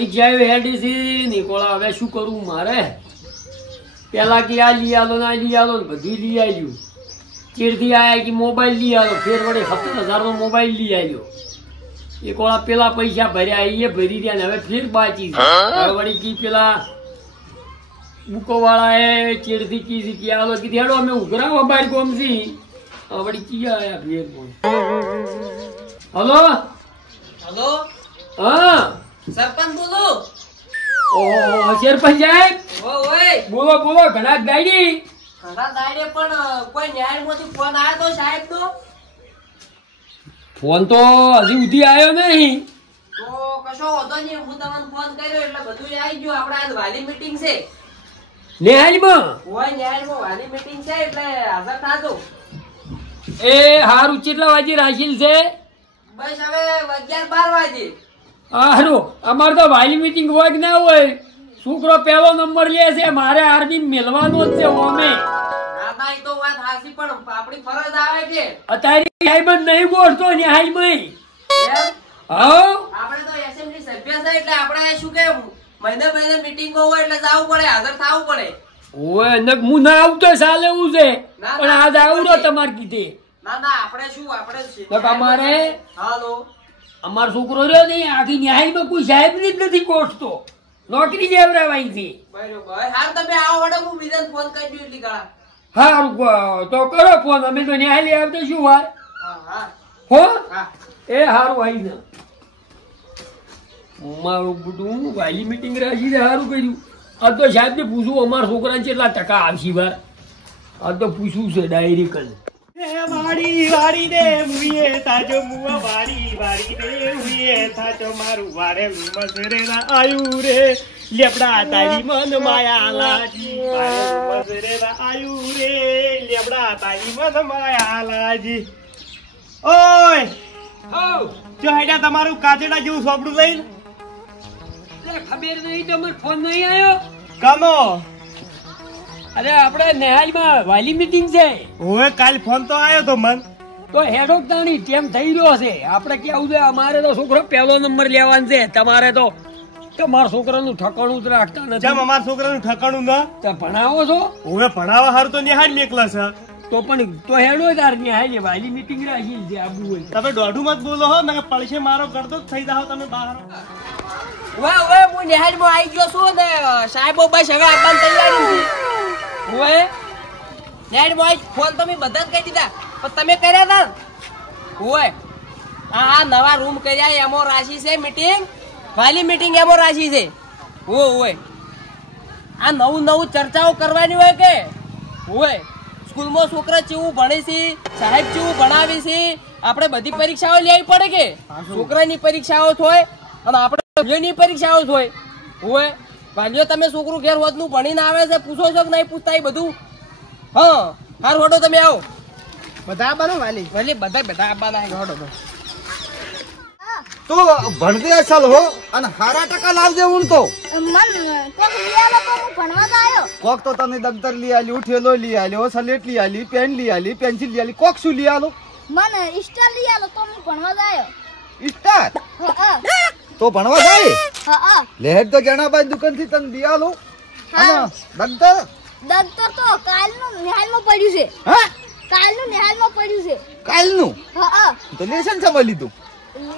પરીક્ષા હેડી છે નિકોળા હવે શું કરું મારે પેલા કે આ લઈ આલો ના લઈ આલો બધું લઈ આવ્યું ચીડથી આયા કે મોબાઈલ લઈ આલો ફેર વડે 70,000 નો મોબાઈલ લઈ આવ્યો નિકોળા પેલા પૈસા ભર્યા એ ભરી રહ્યા ને હવે ફેર બાકી છે હવે વળી કી પેલા બુકો વાળા એ ચીડથી કી કે આલો કીધી હેડો અમે ઉઘરાવા બાર ગોમસી વળી કી આયા ફેર હલો હેલો હા સરપંચ બોલો ઓહો સરપંચ સાહેબ ઓય બોલો બોલો ઘણા દાડી ઘણા દાડે પણ કોઈ ન્યાયમાંથી ફોન આવ્યો તો સાહેબ નો ફોન તો હજી સુધી આવ્યો નહીં તો કશો વાંધો નહીં હું તમને ફોન કર્યો એટલે બધું આવી ગયું આપણે આજ વાલી મીટિંગ છે નેહાલમાં હોય ન્યાયમાં વાલી મીટિંગ છે એટલે હાજર થાજો એ હારું કેટલા વાગે રાખેલ છે બસ હવે 11-12 વાગે હારું અમારે તો વાલી મીટિંગ હોય કે ના હોય છોકરો પહેલો નંબર લે છે મારે આર્મી મેળવાનો જ છે ઓમે ના ના એ તો વાત હાસી પણ આપણી ફરજ આવે છે અત્યારે સાહેબ જ નહીં બોલતો નેહાલમાં એમ હા આપણે તો એસેમ્બલી સભ્ય છે એટલે આપણે શું કે મહિને મીટિંગો હોય એટલે જવું પડે હાજર થવું પડે ઓય ને હું ના આવતો ચાલે એવું છે પણ આજ આવું તો તમારે કીધે ના ના આપણે શું આપણે અમારે હાલો અમારો છોકરો રહ્યો નહીં આખી ન્યાયમાં કોઈ સાહેબ જ નથી કોટતો નોકરી જેવરાવાઈ છે બરોબર હાર તમે આવો વડે હું બીજાને ફોન કરી દઉં એટલી ગાળા હારું તો કરો ફોન અમે તો ન્યાય લઈ આવતો શું વાર હા હા હો હા એ હારું આવી ને મારું બધું વાલી મીટિંગ રાખી સારું કર્યું આ તો સાહેબ ને પૂછવું અમારા છોકરાને કેટલા ટકા આવશે વાર આ તો પૂછવું છે ડાયરેક્ટ વાડી વાડી દે મુએ તાજો મુआ વાડી વાડી દે મુએ તાજો મારું વારે મસરે ના આયુ રે લેબડા તારી મન માયા લાજી મસરે ના આયુ રે લેબડા તારી મન માયા લાજી ઓય હો જો હેડા તમારું કાજેડા જેવું સોપડું લઈને ખબર નહીં તો મને ફોન નહીં આવ્યો કનો અરે આપણે નેહાલમાં વાલી મીટિંગ છે ઓય કાલ ફોન તો આવ્યો તો મન તો હેડો તાણી ટેમ થઈ રહ્યો છે આપણે કેવું છે અમારે તો છોકરો પહેલો નંબર લેવાનો છે તમારે તો તમારા છોકરાનું ઠકાણું જ રાખતા નથી જેમ અમારા છોકરાનું ઠકાણું ના તો ભણાવો છો ઓવે ભણાવવા હારું તો નિહાળ નીકળે છે તો પણ તો હેડો તાર નેહાલ વાલી મીટિંગ રાખી છે આબુ હોય તમે દોઢું મત બોલો હો ને પડશે મારો કરતો જ થઈ જાવ તમે બહાર વાહ વાહ હું નિહાળમાં આવી ગયો છું ને સાહેબો બસ હવે આવવાની તૈયારી છે ઓય નિહાળમાં ફોન તો મેં બધા જ કહી દીધા પણ તમે કર્યા હતા ઓય આ નવા રૂમ કર્યા એમો રાશિ છે મીટિંગ વાલી મીટિંગ એમો રાશિ છે ઓય આ નવું નવું ચર્ચાઓ કરવાની હોય કે ઓય સ્કૂલમાં છોકરા કેવું ભણે છે સાહેબ કેવું ભણાવે છે આપણે બધી પરીક્ષાઓ લેવી પડે કે છોકરાની પરીક્ષાઓ હોય અને આપણે ની પરીક્ષાઓ હોય હોય ભાઈઓ તમે છોકરું ઘેર હોતનું ભણીને આવે છે પૂછો છો કે નહીં પૂછતા એ બધું હા હાર હોડો તમે આવો બધા આવવાનો વાલી ભલે બધા આવવાના હોડો તો ભણતી અસલ હો અને હારા ટકા લાવજે હું તો મન કોક લીયાલો તો હું ભણવા આવ્યો કોક તો તને દફતર લઈ આલી ઉઠેલો લઈ આલ્યો સલેટ લઈ આલી પેન લઈ આલી પેન્સિલ લઈ આલી કોક શું લઈ આલો મન સ્ટાર લીયાલો તો હું ભણવા આવ્યો સ્ટાર હા તો ભણવા જાય હા લેહેડ તો જણાબાઈ દુકાન થી તને લઈ આલો અને દફતર દફતર તો કાલનું નિહાલમાં પડ્યું છે હા કાલનું નિહાલમાં પડ્યું છે કાલનું હા તો લેશન સમજ લીધું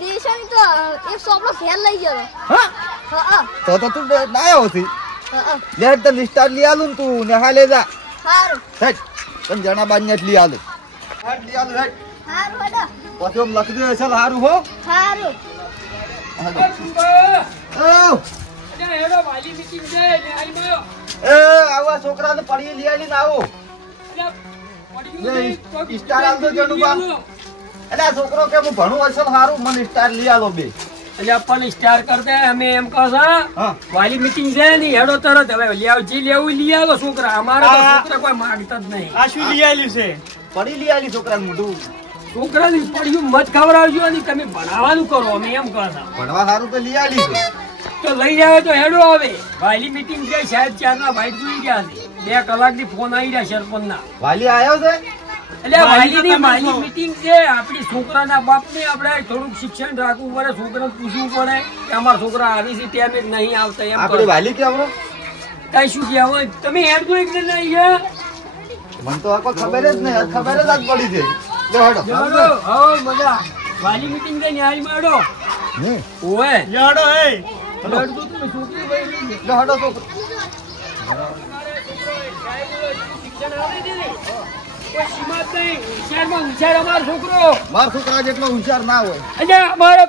લેશન તો એક સોપડો ફેલ લઈ ગયો હા હા તો તું ના આવ્યો છે હા લેહેડ તને સ્ટાર લઈ આલું ને તું નેહાલે જા હારું હેડ તને જણાબાઈ ને લઈ આલું હેડ લઈ આલું હેડ હારું હડા પછી આમ લખી દે અસલ હારું હો હારું હેડો વાલી મીટિંગ છે નેહાલમાં એ આવા છોકરાને પડી લઈ આલીને આવો સ્ટાર આલતો જણુબા એટલે આ છોકરો કે હું ભણું અસલ હારું મને સ્ટાર લઈ આલો બે એટલે પણ સ્ટાર કરતા અમે એમ કહો છો હા વાલી મીટિંગ છે ને હેડો તરત હવે જે લેવું લઈ આવો છોકરા અમારે તો છોકરા કોઈ માંગતા જ નહીં આ શું લઈ આલ્યું છે પડી લઈ આલી છોકરાને મોઢું છોકરાને પડ્યું મત ખવડાવજો અને તમે ભણાવવાનું કરો અમે એમ કહો છો ભણવા હારું તો લઈ આલી છે તો લઈ જાવ તો હેડો આવે વાલી મીટિંગ છે સાહેબ 4 ના વાઇટ જોઈ ગયા છે 2 કલાકથી ફોન આવી રહ્યા સરપંચ ના વાલી આવ્યો છે એટલે આ વાલી તો વાલીની તમે મારી છો. મીટિંગ છે આપણી છોકરાના બાપને આપણે થોડુંક શિક્ષણ રાખવું પડે છોકરાને પૂછવું પડે કે અમારા છોકરા આવી છે ટાઈમે જ નહીં આવતા એમ આપણી વાલી કે આપણો કઈ શું કહેવાય તમે હેડ તો એકને નહીં ગયા મને તો આ કોઈ ખબર જ નહીં ખબર જ આજ પડી છે લે હેડો ચલો હા મજા વાલી મીટિંગ છે ન્યાય માડો ઓએ યાડો એ લડતું તમે છોકરી ભાઈ લે હેડો તો શિક્ષણ આવે છે ને કોઈ સીમત નહીં હોશિયારમાં હોશિયાર અમારો છોકરો માર છોકરા જેટલો હોશિયાર ના હોય અને અમારે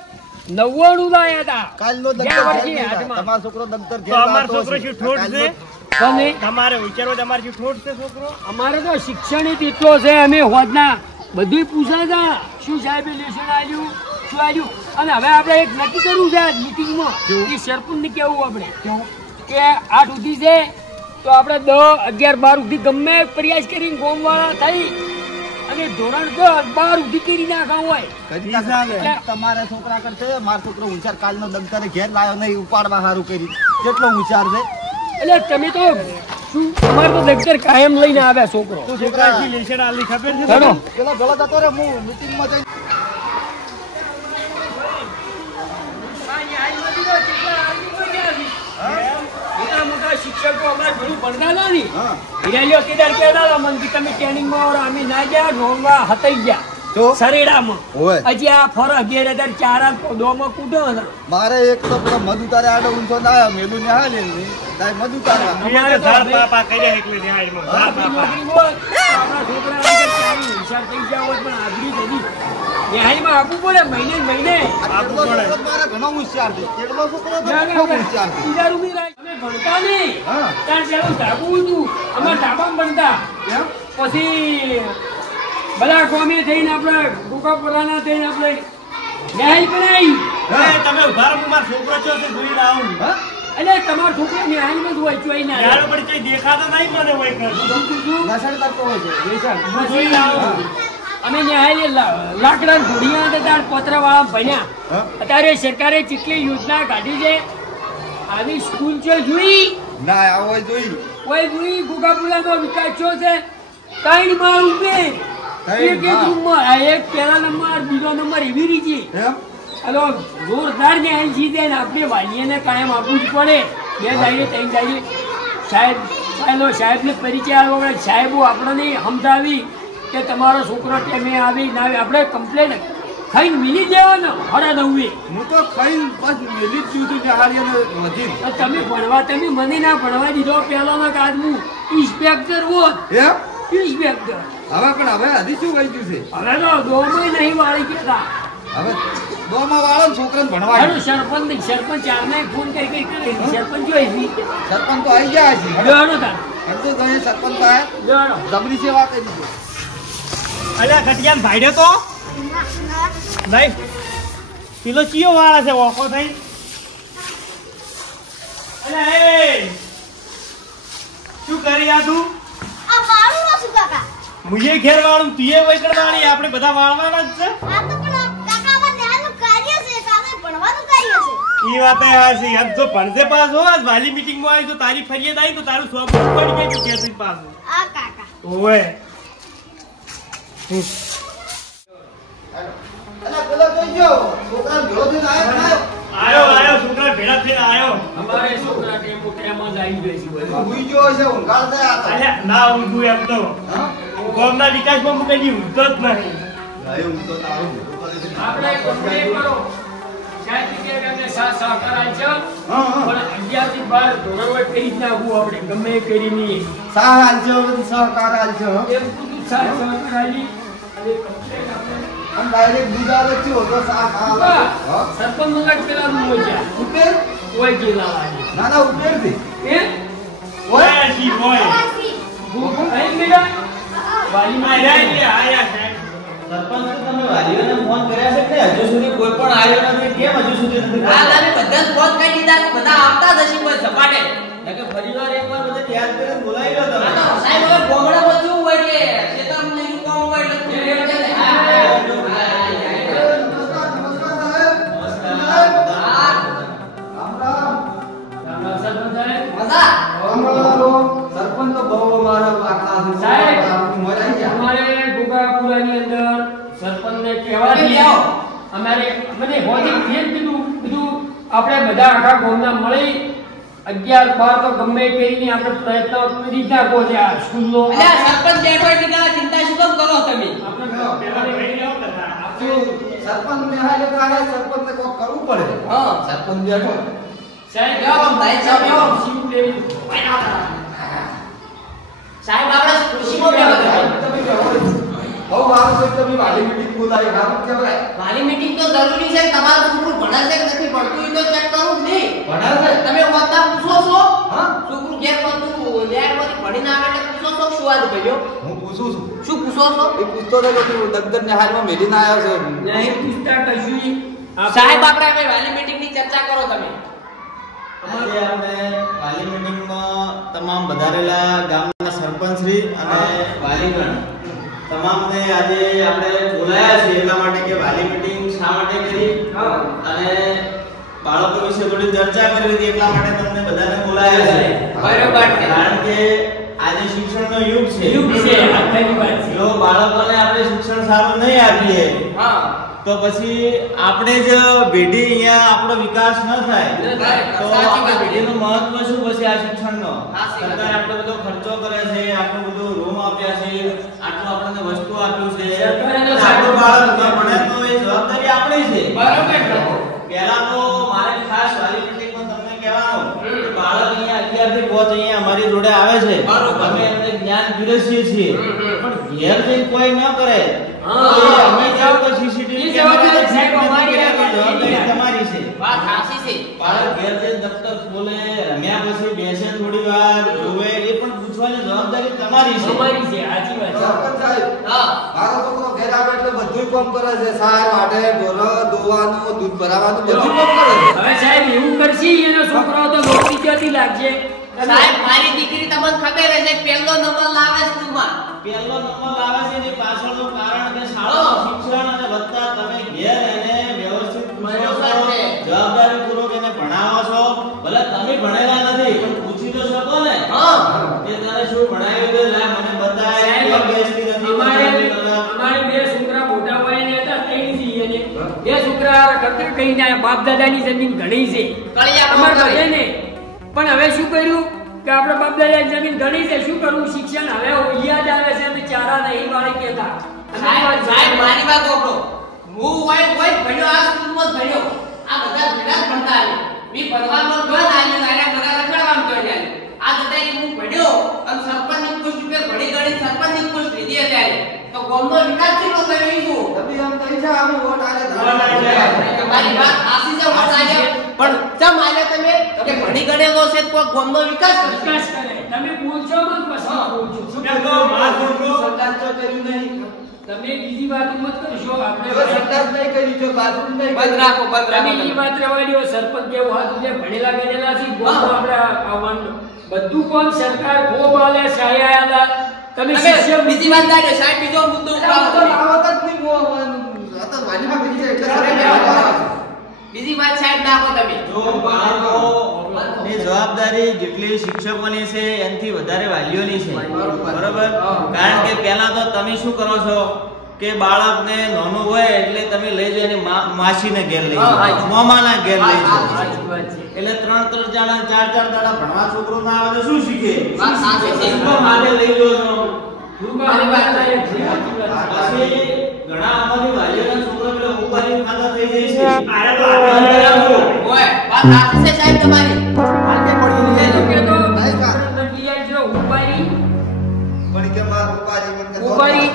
99 લાયા હતા કાલનો ગયા દંતર વર્ષે ઘેર નહીં હાથમાં. તમારો છોકરો દંતર તો ઘેર અમારો લાવતો છોકરો હશે. શું ઠોઠ છે તમે તમારે વિચારો તમારે શું ઠોઠ છે છોકરો અમારે તો શિક્ષણ જ એટલો છે અમે હોદના બધું પૂછ્યા હતા શું સાહેબે લેશન આલ્યું શું આલ્યું અને હવે આપણે એક નક્કી કરવું છે આજ મીટિંગમાં એ સરપંચને કેવું આપણે કે 8 સુધી છે તો આપણે 10, 11, 12 સુધી ગમે એ પ્રયાસ કરીને ગોમવાળા થઈ અને ધોરણ 10, 12 સુધી કરી નાખા હોય કરી નાખે. તમારે છોકરા કરશે મારો છોકરો હોશિયાર કાલનો દંતર ઘેર લાવ્યો નહીં ઉપાડવા સારું કરી કેટલો હોશિયાર છે એટલે તમે તો શું તમારે તો દફતર કાયમ લઈને આવ્યા છોકરો તો છોકરા થી લેશન આલી ખબર છે ચાલો પેલો ભલો જતો રે હું મીટિંગમાં જઈ મોટા મોટા શિક્ષકો અમારે ઘણું ભણતા હતા ને હા હિરાલીઓ કેદાર કહેતા હતા મને કે તમે ટ્રેનિંગમાં આવો અમે ના ગયા નોંધવા હતાઈ ગયા તો સરેડામાં હોય હજી આ ફર 11,004 દોમાં કૂટો હતા મારે એક તો પેલો મધ ઉતારે આડો ઊંચો ના આવ્યો મેલું ને હાલે ને તાય મધ ઉતારવા અમારે ઝાડ પાપા કર્યા એટલે નિહાળમાં ઝાડ આપણી પાપા નોકરી હોત, આપણા છોકરાને આગળ ચાલી હોશિયાર થઈ ગયા હોત, પણ આગળી નથી. ન્યાયમાં આપવું પડે મહિને ને મહિને. આ કેટલો છોકરો મારે ઘણો હોશિયાર છે કેટલો છોકરો તો ખૂબ હોશિયાર છે બીજા રૂમી રાખ. અમે ભણતા નહીં. હા ત્યાં પેલું ધાબુ હતું. અમે ધાબામાં ભણતા. કેમ પછી બધા કોમી થઈને આપણે ગોકાપુરાના થઈને આપણે ન્યાય બનાવી. એ તમે ઉભા રહો, મારો છોકરો છો છે જોઈને આવું હા એટલે તમારો છોકરો ન્યાયમાં જ હોય, ચોઈ ના રહે. યાર પણ કઈ દેખાતો નહીં મને હોય કર લસણ કરતો હોય છે વ્યસન. હું જોઈને આવું અમે ન્યાય લાકડા ઘોડિયા હતા પતરાવાળા ભણ્યા. હા અત્યારે સરકારે કેટલી યોજના કાઢી છે. આવી સ્કૂલ છે જોઈ ના આવો હોય જોઈ કોઈ જોઈ ગોગાપુરાનો વિકાસ થયો છે. 3 માળ ઉભે એક રૂમમાં આ એક પહેલા નંબર બીજો નંબર એવી રીતે એમ હલો જોરદાર ને એનસી દે ને આપણે વાલીને કાયમ આપવું જ પડે. 2 દાયરે 3 દાયરે સાહેબ સાહેબને પરિચય આવ્યો આપણે સાહેબો આપણને સમજાવી કે તમારો છોકરો ટેમે આવી ના આવી આપણે કમ્પ્લેન ખાઈને મિલી દેવાનો 9:30. હું તો ખાઈને બસ મેલી જ જીવતું નિહાળીને વધી તમે ભણવા તમે મને ના ભણવા દીધો પહેલાનો કાદ હું ઇન્સ્પેક્ટર હોત એમ ઇન્સ્પેક્ટર હવે પણ હવે હજી શું વહી ગયું છે હવે તો દોમાં નહીં વાળી ગયા હવે દોમાં વાળો ને છોકરાને ભણવા હારું સરપંચ ચારને ફોન કરી સરપંચ જોઈ હતી સરપંચ તો આવી ગયા છે જોડો તાર અડધો તો અહીં સરપંચ તો આયા જોડો જબરી સેવા કરી છે અલ્યા ઘટિયાન ભાઈડે તો નહીં પેલો ચિયો વાળા છે ઓકો થઈ અલ્યા એ શું કરી આ તું આ વાળું ના શું કાકા મુજે ઘેર વાળું તુંએ વૈકડ વાળી આપણે બધા વાળવાના જ છે આ તો પણ કાકા માં ન્યાયનું કાર્ય છે કાકા ભણવાનું કાર્ય છે ઈ વાત હાસી આમ તો ભણશે પાસ હો આજ વાલી મીટિંગ માં આવી તો તારી ફરિયાદ આવી તો તારું સ્વભાવ પડી ગયું કે તું પાસ આ કાકા ઓય અલા પેલો જોઈ ગયો છોકરાને ભેળો થઈને આયો આયો છોકરા ભેળા થઈને આયો અમારે છોકરા ટેમમાં જ આવી ગઈ છે પણ આયો હુઈ ગયો છે ઊંઘાડ થયા હતા અલ્યા ના ઊંઘું એમ તો હા ગામના વિકાસમાં હું કદી ઊંઘતો જ નહીં આયો હું તો તારું ભેગું કરે છે. આપણે કમ્પ્લેન કરો સાહેબ કે અમને સાથ સહકાર આલજો હા હા પણ 11 થી 12 ધોરણ હોય કરી જ નાખવું આપણે ગમે એ કરીને સાહ આલજો સહકાર આલજો એમ બધું સાથ સહકાર આલી અને કમ્પ્લેન આપણે આમ ડાયરેક્ટ બુધાર જ થયો તો સાહ બાબા, હા સરપંચ નું પેલા રૂમ હોય છે ઉપેર કોઈ ગયેલા વાળી ના ના ઉપેર થી એ ઓય જી ઓય ભૂખ ખાઈ ગયા વાલીમાં આયા આયા સાહેબ સરપંચ તો તમે વાલીઓને ફોન કર્યા છે કે હજુ સુધી કોઈ પણ આવ્યો નથી કેમ હજુ સુધી નથી હા તમે બધા ફોન કરી દીધા બધા આવતા જ હશે કોઈ સપાટે કે ફરીવાર એકવાર બધા તૈયાર કરીને બોલાવી લો તમે આ તો સાહેબ હવે ગોમડા બધું હોય કે ખેતરમાં લઈને કોમ હોય એટલે સરપંચ તો બહુ અમારા આખા સાહેબ, મજા આવી ગયા અમારે ગોગા કહેવાથી અમારે મને હોજી ફેર કીધું આપણે બધા આખા ગામના મળી 11 12 તો ગમે કરીને આપણે પ્રયત્ન કરી નાખો છે આ સ્કૂલનો. અલ્યા સરપંચ બેઠો એટલે કાલા ચિંતા શું કેમ કરો તમે? સરપંચ ને હાલે તો આ સરપંચ ને કોક કરવું પડે. હા સરપંચ બેઠો સાહેબ જાઓ ભાઈ સાહેબ જાઓ. શીખવું લેવું. સાહેબ આપણે ખુશીમાં બેઠો છે. તમે બેહો. હો મારું તો તમે વાલી મીટિંગ બોલાવી નામ કેવરાય. વાલી મીટિંગ તો જરૂરી છે. તમારું છોકરું ભણે છે કે નથી ભણતું એ તો ચેક કરવું જ નહીં. ભણાવે તમે હોતા પૂછો છો? હા છોકરું ઘેર પડતું લેરમાંથી ભણીને આવે એટલે પૂછો છો શું આજ ભણ્યો? હું પૂછું છું. શું પૂછો છો? એ પૂછતો હતો કે તું દગદર ને હાલમાં મેલીને આવ્યો છે. નહીં પૂછતા કશું. સાહેબ આપણે હવે વાલી મીટિંગની ચર્ચા કરો તમે. આજે આપણે વાલી મીટિંગમાં તમામ વધારેલા ગામના સરપંચશ્રી અને વાલીગણ તમામને આજે આપણે બોલાયા છે એટલા માટે કે વાલી મીટિંગ શા માટે કરી અને બાળકો વિશે થોડી ચર્ચા કરવી હતી એટલા માટે તમને બધાને બોલાયા છે. બરોબર છે. કારણ કે આજે શિક્ષણનો યુગ છે. આ ખરી વાત છે. જો બાળકોને આપણે શિક્ષણ સારું નહીં આપીએ હા તો પછી આપણે જ પેઢી અહીંયા આપણો વિકાસ ન થાય તો આપણી પેઢીનું મહત્વ શું પછી આ શિક્ષણનો? સરકાર આટલો બધો ખર્ચો કરે છે, આટલું બધું રૂમ આપ્યા છે, આટલું આપણને વસ્તુ આપ્યું છે, આપણું બાળક ન ભણે તો એ જવાબદારી આપણી છે. બરોબર છે. પહેલા તો મારે ખાસ વાલી મીટિંગમાં તમને કહેવાનું કે બાળક અહીંયા 11 થી 5 અહીંયા અમારી જોડે આવે છે, અમે એમને જ્ઞાન પીરસીએ છીએ, પણ ઘેર જઈને કોઈ ન કરે તો અમે જાવ તો સીસીટીવી જવાબદારી સાહેબ અમારી જવાબદારી તમારી છે. વાત સાચી છે. બાળક ઘેર જઈને દફતર ખોલે, રમ્યા પછી બેસે થોડી વાર જોવે, એ પણ પૂછવાની જવાબદારી તમારી છે. અમારી છે. સાચી વાત છે. સરપંચ સાહેબ હા મારો છોકરો ઘેર આવે એટલે બધું કામ કરે છે. સાર માટે ઢોરો દોવાનું દૂધ ભરાવાનું બધું કામ કરે છે. હવે સાહેબ એવું કરશી એનો છોકરાઓ તો નોકરી ક્યાંથી લાગશે? સાહેબ મારી દીકરી તમને ખબર છે પહેલો નંબર લાવે સ્કૂલમાં. પહેલો નંબર લાવે છે એની પાછળનું કારણ કે શાળાનું શિક્ષણ અને વત્તા તમે ઘેર એને વ્યવસ્થિત પૂછો છો, જવાબદારીપૂર્વક એને ભણાવો છો. ભલે તમે ભણેલા નથી પણ પૂછી તો શકો ને હા કે તને શું ભણાવ્યું છે, લા મને બતાય. કેમ બેસતી નથી? અમારે બે છોકરા મોટા હોય ને હતા ત્રણ છીએ ને બે છોકરા કરતા કઈ ના બાપ દાદાની જમીન ઘણી છે કળિયા અમારે કોણ કરે? બધે ને. પણ હવે શું કર્યું કે આપણે બાપ દાદાની જમીન ઘણી છે, શું કરવું? શિક્ષણ હવે યાદ આવે છે અમે ચારા નહીં વાળી કહેતા. સાહેબ સાહેબ મારી વાત સાંભળો. હું હોય ભણ્યો આ સ્કૂલમાં જ ભણ્યો. આ બધા ભેગા જ ભણતા આવે. મી ભણવામાં જો નાલ્યો નાલ્યા બધા રખડવામાં જો નાલ્યો. આ બધા હું ભણ્યો અને સરપંચની પોસ્ટ ઉપર ભણી ગણી સરપંચની પોસ્ટ લીધી અત્યારે તો ગામનો વિકાસ કેટલો થયો એ જુઓ. તમે એમ કહી છે અમે વોટ આલે તમારી વાત આસી છે વાત આજે પણ ચમ આલે તમે કે ભણી ગણેલો છે તો ગામનો વિકાસ કરશે. વિકાસ કરે. તમે બોલશો મત પછી બોલશો. શું એમ તો મારા છોકરો સરકાર તો કર્યું નહીં. તમે બીજી વાત મત કરશો. જો આપણે સરકાર નહીં કરી તો બાથરૂમ નહીં બંધ રાખો બંધ તમે રાખો. એ વાત રહેવા દો. સરપંચ કેવું હાથ છે ભણેલા ગણેલા છે ગોમમાં આપણે આવવાનું બધું કોણ સરકાર ખૂબ આલે સહાય આલે. તમે શિષ્ય બીજી વાત થાય સાહેબ બીજો મુદ્દો ઉઠાવો તમે. આવત જ નહીં બહુ આ તો વાલીમાં બીજી છે એટલે સરકાર બીજી વાત સાહેબ નાખો તમે. જો બાળકોની જવાબદારી જેટલી શિક્ષકોની છે એનાથી વધારે વાલીઓની છે. બરોબર? કારણ કે પહેલા તો તમે શું કરો છો કે બાળકને નાનું હોય એટલે તમે લઈ જઈને માસીને ઘેર લઈ જાઓ, મામાના ઘેર લઈ જાઓ. સાચી વાત છે. એટલે 3-3 દાડા 4-4 દાડા ભણવા છોકરો ના આવે તો શું શીખે? વાત સાચી છે. શીખવા માટે લઈ લો છો. મારી વાત સાચી વાત છે. પછી ઘણા અમારી વાલીઓના છોકરા પેલા ઉપાડી ખાતા થઈ જાય છે. આરે તો આગળ ઓય વાત સાચી છે સાહેબ તમારી. આજે પડી કે નહીં તો નહીં કા નકલી આઈ જો ઉપાડી પણ કે માર ઉપાડી મને કે ઉપાડી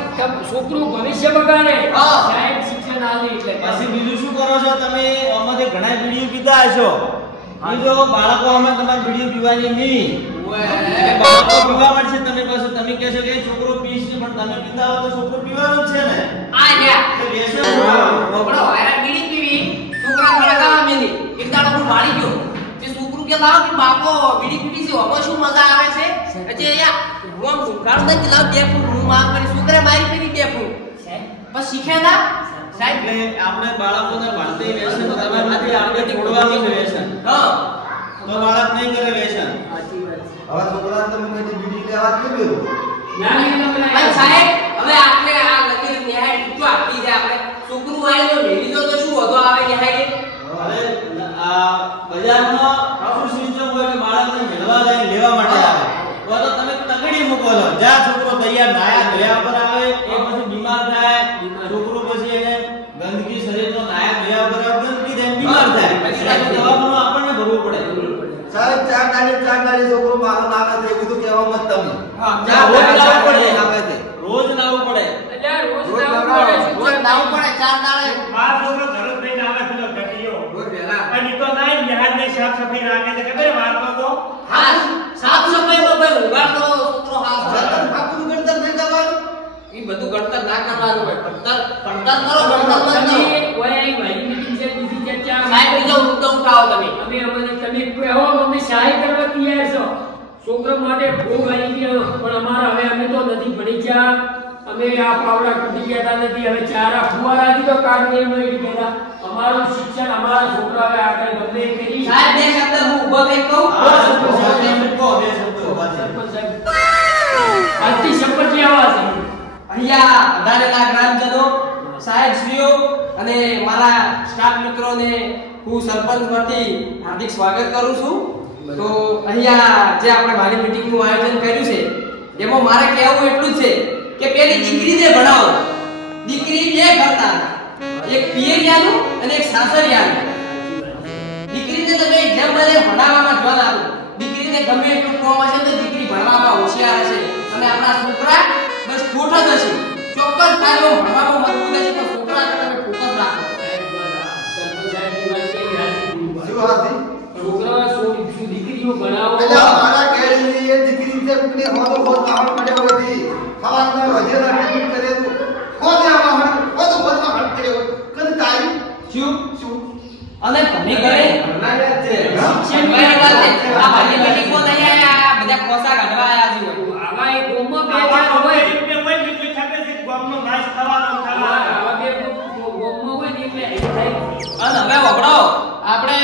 છોકરું ભવિષ્ય બગાડે. હા. સાહેબ શિક્ષણ આલે એટલે પછી બીજું શું કરો છો તમે? અમારે ઘણા બીડીઓ પીતા હશો. બીજો બાળકો અમે તમારે બીડીઓ પીવાની નહીં. એટલે બાળકો પીવા મળશે તમે પાછું તમે કહેશો કે છોકરો પીશ છે પણ તમે પીતા હો તો છોકરો પીવાનું જ છે ને. આ લ્યા એટલે વ્યસન છોકરો હારા બીડી પીવી છોકરા ખડકાવા મેલી એક દાડો હું વાળી ગયો તે છોકરું કે લાવ કે બાપો બીડી પીવી છે હવે શું મજા આવે છે એટલે યા હું ભૂખાડ નથી લાવ બે ફૂટ હું માર કરી છોકરા મારી પીવી બે ફૂટ બસ શીખે ના સાહેબ. એટલે આપણે બાળકોને ભણતી વ્યસન તમારે નથી આપણે છોડવાનું છે વ્યસન. હા તો બાળક નહીં કરે વ્યસન. સાચી વાત છે. હવે છોકરા તમે કઈ બીડી લેવા જ નહીં ના નહીં તમને અને સાહેબ હવે આપણે આ લગી ન્યાય જો આપી છે આપણે છોકરું આવે ને હાઈ અરે આ બજારમાં આવું સિસ્ટમ હોય કે બાળકને મેળવા લઈને લેવા માટે આવે તો તમે તકડી મૂકો છો જ્યાં છોકરો તૈયાર નાયા ધોયા પર આવે એ પછી બીમાર થાય છોકરો પછી એને ગંદકી શરીરનો નાયા ધોયા પર ગંદકી થાય બીમાર થાય પછી દવાખાનું આપણને ભરવું પડે સાહેબ ચાર દાડે છોકરો મારો નામે છે એવું બધું કહેવા મત તમે હા ચાર રોજ લાવવું પડે નામે છે રોજ લાવવું પડે એટલે રોજ લાવવું પડે શું રોજ લાવવું પડે 4 દાડે આ છોકરો ઘર જ લઈને આવે પેલો ઘટીયો રોજ વેલા અને તો નાઈ ન્યાજ ને સાફ સફાઈ રાખે છે ખબર વારતો તો હા સાફ સફાઈમાં ભાઈ ઉગાડતો છોકરો હાથ આપણું ગણતર નહીં કરવાનું એ બધું ગણતર ના કરવાનું હોય ગણતર કરો ગણતર મત તમે કરો ઓય ભાઈ મીટિંગ છે બીજી ચર્ચા સાહેબ બીજો મુદ્દો ઉઠાવો તમે તમે કહો અમે સહાય કરવા તૈયાર છો છોકરા માટે ભોગ આવી ગયો પણ અમારા હવે અમે તો નથી ભણી ગયા અમે આ પાવડા તૂટી ગયા નથી હવે ચારા ફુવારાથી તો કાઢ નહીં મળી ગયા અમારું શિક્ષણ અમારા છોકરા હવે આગળ ગમે એ કરી સાહેબ બે શબ્દ હું ઊભો થઈ કહું આજથી શપથ લેવા છે અહીંયા વધારેલા ગ્રામજનો સાહેબ શ્રીઓ અને મારા સ્ટાફ મિત્રોને હું સરપંચ પરથી હાર્દિક સ્વાગત કરું છું તો અહીંયા જે આપણે મારી મીટિંગનું આયોજન કર્યું છે એમાં મારે કહેવું એટલું જ છે કે પેલી દીકરીને ભણાવો દીકરી બે કરતા એક પિયરિયાનું અને એક સાસરિયાનું દીકરીને તમે જેમ બને ભણાવવામાં ધ્યાન આપો દીકરીને ગમે એટલું કામ હશે તો દીકરી ભણવામાં હોશિયાર હશે અને આપણા છોકરા બસ ખોટ જ હશે ચોક્કસ કાર્યો ભણવામાં મજબૂત હશે પણ છોકરા તમે ફોકસ રાખો શું હતી છોકરા દીકરીઓ ભણાવો એટલે મારા કેળની એ દીકરી તે કુકની હોતો હોત વાહન પડ્યો હતી ખવાના વધેલા ટિકિટ કરે તો હોતે વાહન હોતો હોત વાહન પડ્યો કદ તારી શું અને તમે ઘરે ભણાયા છે શિક્ષણની વાત છે આ ભાઈ મીટિંગ માં નહીં આયા બધા ખોસા કાઢવા આયા છે આવા એક ગોમમાં બે આવા ચાર હોય એટલે હોય ને એટલે છાપે છે ગામનો નાશ થવાનો થવાનો આવા બે ગોમમાં હોય ને એટલે એવું થાય અને હવે વગડો આપણે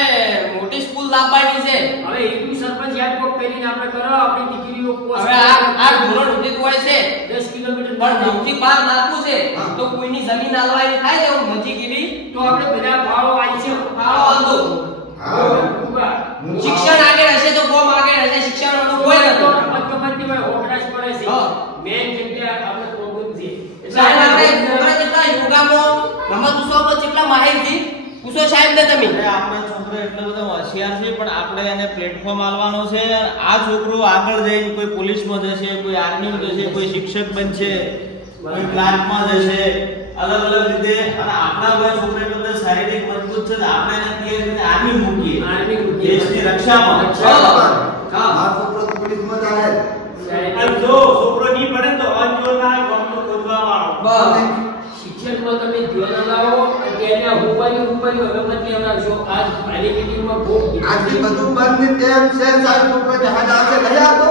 મોટી સ્કૂલ લાવવાની છે હવે એટલું સરપંચ યાદ કોક કરીને આપણે કરો આપણી દીકરીઓ પોસ્ટ હવે આ ધોરણ ઉદિત હોય છે 10 કિલોમીટર પણ 9 થી 12 નાખવું છે તો કોઈની જમીન આલવાની થાય ને એવું નજીક એવી તો આપણે બધા ફાળો આલશું ફાળો આલજો શિક્ષણ આગળ હશે તો કોમ આગળ હશે શિક્ષણનો કોઈ નથી રમતગમતની હોય ઓગળાશ પડે છે હા. મેન જગ્યા આપણે પ્રોબ્લેમ છે સાહેબ આપણે છોકરા જેટલા યોગામાં રમત ઉત્સવમાં જેટલા માહિર છે પૂછો સાહેબ ને તમે એટલે આપણે છોકરો એટલો બધો હોશિયાર છે પણ આપણે એને પ્લેટફોર્મ આલવાનો છે આ છોકરો આગળ જઈને કોઈ પોલીસમાં જશે કોઈ આર્મીમાં જશે કોઈ શિક્ષક બનશે કોઈ ક્લાર્કમાં જશે અલગ અલગ રીતે અને આપણા ભાઈ છોકરા એટલો બધો શારીરિક મજબૂત છે તો આપણે એને તૈયાર કરીને આર્મી મૂકીએ દેશની રક્ષામાં મારો છોકરો તો પોલીસમાં જાય અને જો છોકરો ની પડે તો અનજોના ગામનો ખોદવા વાળો શિક્ષણમાં તમે ધ્યાન લાવો અને તેના મોબાઈલ હવે મત લેવડાવશો આજ મારી મીટિંગમાં બહુ આજથી બધું બંધ ટેમ છે સાહેબ છોકરો જહાજ આવશે લઈ આવતો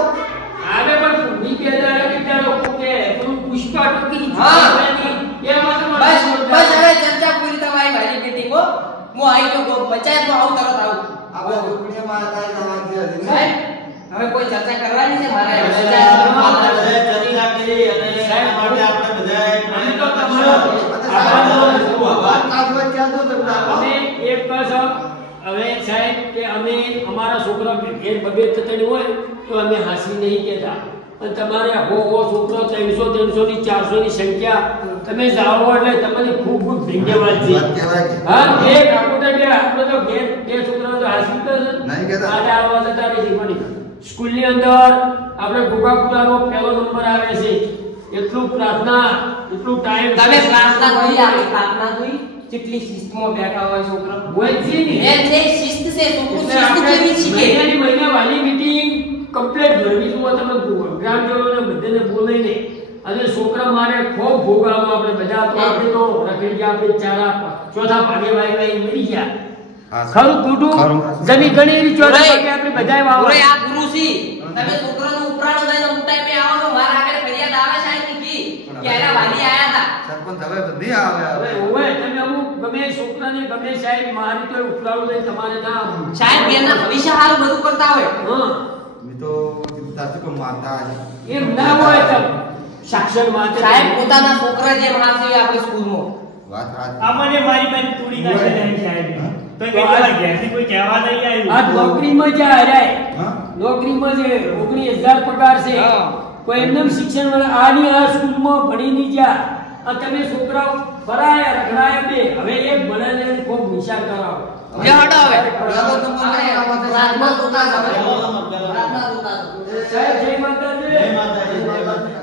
આવે પણ ભૂમિ પેદા કેટલા લોકો કે પેલું પુષ્પા ટોકી હા. એમાં તો બસ બસ હવે ચર્ચા પૂરી થવાય મારી મીટિંગો હું આવી તો પંચાયતમાં આવું તરત આવું આપણે ચૂંટણીમાં હતા જવાનું છે હજી સાહેબ હવે કોઈ ચર્ચા કરવાની છે મારે આપણે પંચાયતમાં બધાએ ચર્ચા કરી અને એના માટે આપણે બધાએ તો તમારો કાગળ ક્યાં તો તમને અમે એક પાછો હવે સાહેબ કે અમે અમારા છોકરા ઘેર બબે તતડી હોય તો અમે હાસી નહીં કહેતા અને તમારે હો છોકરો 300 ની 400 ની સંખ્યા તમે જાઓ એટલે તમને ખૂબ ખૂબ ધન્યવાદ છે વાત કહેવાય કે હા એક આપણે બે આપણે તો ઘેર બે છોકરા તો હાસી કરે નહીં કહેતા. આજે આવવા જતા નથી પણ સ્કૂલની અંદર આપણે ગોગાપુરાનો પહેલો નંબર આવે છે એટલું પ્રાર્થના એટલું ટાઈમ તમે પ્રાર્થના કરી આપણી પ્રાર્થના જોઈ કેટલી શિસ્તમાં બેઠા હોય છોકરા હોય છે ને એ છે શિસ્ત છે છોકરું એટલે શિસ્ત આપણે જેવી શીખે મહિના વાલી મીટિંગ કમ્પ્લીટ ભરવી છું તમે ગ્રામજનોને બધાને બોલાઈને અને છોકરા મારે ખૂબ ભોગાવો આપણે બધા તો આપણે તો રખડી ગયા આપણે ચારા ચોથા ભાગે વાઈ મરી ગયા ખરું ખોટું જમી ઘણી એવી ચોથા ભાગે આપણે બધાએ વાવવા ઓરે આ ગુરુ છી તમે છોકરાનું ઉપરાણો દઈને મોટા મે આવો મારા આગળ ફરિયાદ આવે સાહેબ ની કી કે આલા વાલી આયા હતા સરપંચ હવે બધી આવે હવે ઓવે તમે અમુક ગમે છોકરાને ગમે સાહેબ મારી તો ઉપલાડું લઈને તમારે ના આવવું. સાહેબ એના ભવિષ્ય હારું બધું કરતા હોય હા મેં તો તારથી કોઈ મારતા હશે એમ ના હોય તો સાક્ષર માટે સાહેબ પોતાના છોકરા જે માણસ છે આપણી સ્કૂલમાં વાત સાચી. આમને મારી પાસે તોડી નાખે નહીં સાહેબ. તો કે પેલા ઘેરથી કોઈ કહેવા નહીં આવ્યું. આ નોકરીમાં જ હારાય. હા? નોકરીમાં જે 19,000 પગાર છે. હા. કોઈ એમનેમ શિક્ષણ વાળા આની આ સ્કૂલમાં ભણી નહીં ગયા. આ તમે છોકરાઓ ફરાયા રખડાયા બે. હવે એક ભણે ને ખૂબ નિશાન કરાવો. લે હટો હવે. પહેલો નંબર લેવા માટે પહેલો નંબર, પહેલો નંબર. સાહેબ જય માતાજી. જય માતાજી, જય માતાજી.